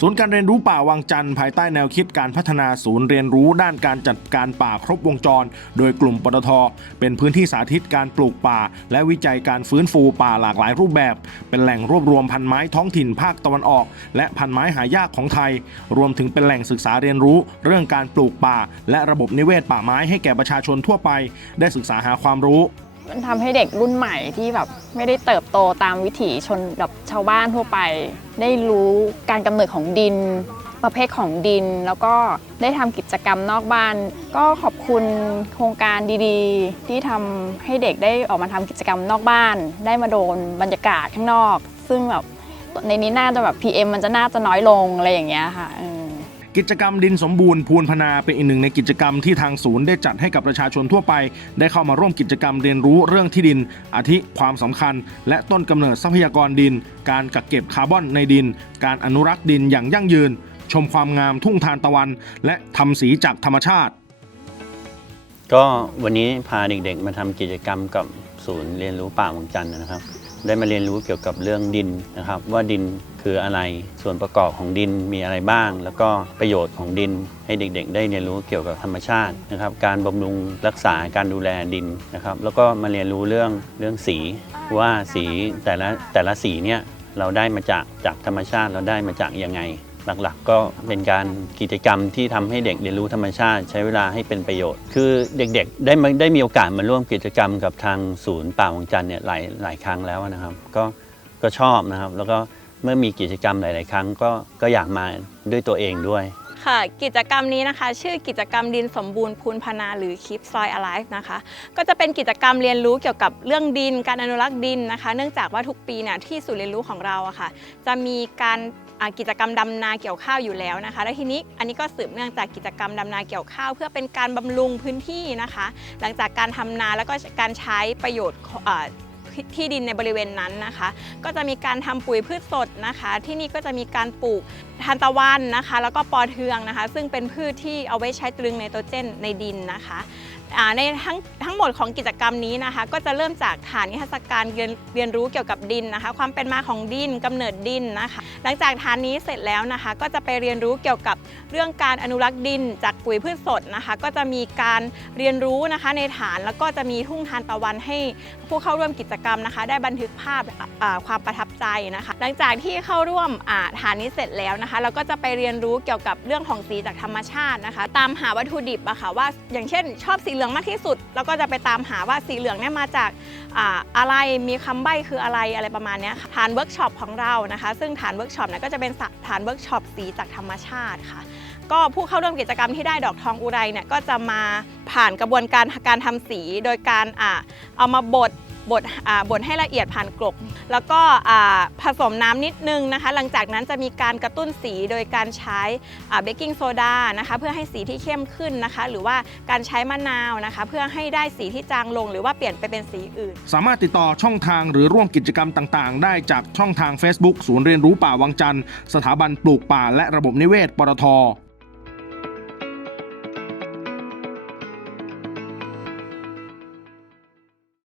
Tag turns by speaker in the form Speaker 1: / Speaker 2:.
Speaker 1: ศูนย์การเรียนรู้ป่าวังจันทร์ภายใต้แนวคิดการพัฒนาศูนย์เรียนรู้ด้านการจัดการป่าครบวงจร โดยกลุ่มปตท เป็นพื้นที่สาธิตการปลูกป่า และวิจัยการฟื้นฟูป่าหลากหลายรูปแบบ เป็นแหล่งรวบรวมพันไม้ท้องถิ่นภาคตะวันออก และพันไม้หายากของไทย รวมถึงเป็นแหล่งศึกษาเรียนรู้ เรื่องการปลูกป่า และระบบนิเวศป่าไม้ให้แก่ประชาชนทั่วไป ได้ศึกษาหาความรู้
Speaker 2: มันทำให้เด็กรุ่นใหม่ที่แบบไม่ได้เติบโตตามวิถีชนแบบชาวบ้านทั่วไป ได้รู้การกำเนิดของดิน ประเภทของดิน แล้วก็ได้ทำกิจกรรมนอกบ้าน ก็ขอบคุณโครงการดีๆ ที่ทำให้เด็กได้ออกมาทำกิจกรรมนอกบ้าน ได้มาโดนบรรยากาศข้างนอก ซึ่งแบบในนี้น่าจะแบบ PM มันจะน่าจะน้อยลงอะไรอย่างเงี้ยค่ะ
Speaker 1: กิจกรรมดินสมบูรณ์พูนพนาเป็นอีกหนึ่งในกิจกรรมที่ทางศูนย์ได้จัดให้กับประชาชนทั่วไป ได้เข้ามาร่วมกิจกรรมเรียนรู้เรื่องที่ดิน อาทิความสำคัญ และต้นกำเนิดทรัพยากรดิน การกักเก็บคาร์บอนในดิน การอนุรักษ์ดินอย่างยั่งยืน ชมความงามทุ่งทานตะวัน และทำสีจากธรรมชาติ
Speaker 3: ก็วันนี้พาเด็กๆ มาทำกิจกรรมกับศูนย์เรียนรู้ป่าวังจันทร์นะครับ ได้มาเรียนรู้เกี่ยวกับเรื่องดินนะครับ ว่าดินคืออะไรส่วนประกอบของดินมีอะไรบ้าง แล้วก็ประโยชน์ของดินให้เด็กๆ ได้เรียนรู้เกี่ยวกับธรรมชาตินะครับ การบำรุงรักษาการดูแลดินนะครับ แล้วก็มาเรียนรู้เรื่องเรื่องสีว่าสีแต่ละแต่ละสีเนี่ยเราได้มาจากจากธรรมชาติเราได้มาจากยังไง หลักๆ ก็เป็นการกิจกรรมที่ทำให้เด็กเรียนรู้ธรรมชาติ ใช้เวลาให้เป็นประโยชน์ คือเด็กๆ ได้มาได้มีโอกาสมาร่วมกิจกรรมกับทางศูนย์ป่าวังจันทร์เนี่ยหลายหลายครั้งแล้วนะครับ ก็ก็ชอบนะครับ แล้วก็เมื่อมีกิจกรรมหลาย ๆ ครั้งก็ก็อยากมาด้วยตัวเองด้วย
Speaker 4: ค่ะกิจกรรมนี้นะคะ ชื่อกิจกรรมดินสมบูรณ์พูนพนาหรือ Keep Soil Alive นะคะ ก็จะเป็นกิจกรรมเรียนรู้เกี่ยวกับเรื่องดิน การอนุรักษ์ดินนะคะ เนื่องจากว่าทุกปีเนี่ยที่ศูนย์เรียนรู้ของเราอะค่ะ จะมีการอ่า กิจกรรมดำนาเกี่ยวข้าวอยู่แล้วนะคะ และทีนี้อันนี้ก็สืบเนื่องจากกิจกรรมดำนาเกี่ยวข้าว เพื่อเป็นการบำรุงพื้นที่นะคะ หลังจากการทำนาแล้วก็การใช้ประโยชน์ที่ดินในบริเวณนั้นนะคะ ก็จะมีการทำปุ๋ยพืชสดนะคะ ที่นี่ก็จะมีการปลูกทานตะวันนะคะ แล้วก็ปอเทืองนะคะ ซึ่งเป็นพืชที่เอาไว้ใช้ตรึงไนโตรเจนในดินนะคะในทั้งทั้งหมดของกิจกรรมนี้นะคะ ก็จะเริ่มจากฐานนิทรรศการเรียนเรียนรู้เกี่ยวกับดินนะคะ ความเป็นมาของดินกำเนิดดินนะคะ หลังจากฐานนี้เสร็จแล้วนะคะ ก็จะไปเรียนรู้เกี่ยวกับเรื่องการอนุรักษ์ดิน จากปุ๋ยพืชสดนะคะ ก็จะมีการเรียนรู้นะคะในฐานแล้วก็จะมีทุ่งทานตะวันให้ผู้เข้าร่วมกิจกรรมนะคะ ได้บันทึกภาพความประทับใจนะคะ หลังจากที่เข้าร่วมอ่าฐานนี้เสร็จแล้วนะคะ เราก็จะไปเรียนรู้เกี่ยวกับเรื่องของสีจากธรรมชาตินะคะ ตามหาวัตถุดิบอะค่ะว่า อย่างเช่น ชอบสีเหลืองมากที่สุดเราก็จะไปตามหาว่าสีเหลืองเนี่ยมาจากอ่าอะไรมีคำใบ้คืออะไรอะไรประมาณนี้ยค่ะฐานเวิร์กช็อปของเรานะคะ ซึ่งฐานเวิร์กช็อปเนี่ยก็จะเป็นฐานเวิร์กช็อปสีจากธรรมชาติค่ะ ก็ผู้เข้าร่วมกิจกรรมที่ได้ดอกทองอุไรเนี่ยก็จะมาผ่านกระบวนการการทำสี โดยการอเอามาบด บดบดให้ละเอียดผ่านกลบแล้วก็ผสมน้ำนิดนึงนะคะ หลังจากนั้นจะมีการกระตุ้นสีโดยการใช้เบกกิ้งโซดานะคะเพื่อให้สีที่เข้มขึ้นนะคะ หรือว่าการใช้มะนาวนะคะ เพื่อให้ได้สีที่จางลง หรือว่าเปลี่ยนไปเป็นสีอื่น
Speaker 1: สามารถติดต่อช่องทางหรือร่วมกิจกรรมต่าง ๆ ได้จากช่องทาง Facebook ศูนย์เรียนรู้ป่าวังจันทร์สถาบันปลูกป่าและระบบนิเวศปตท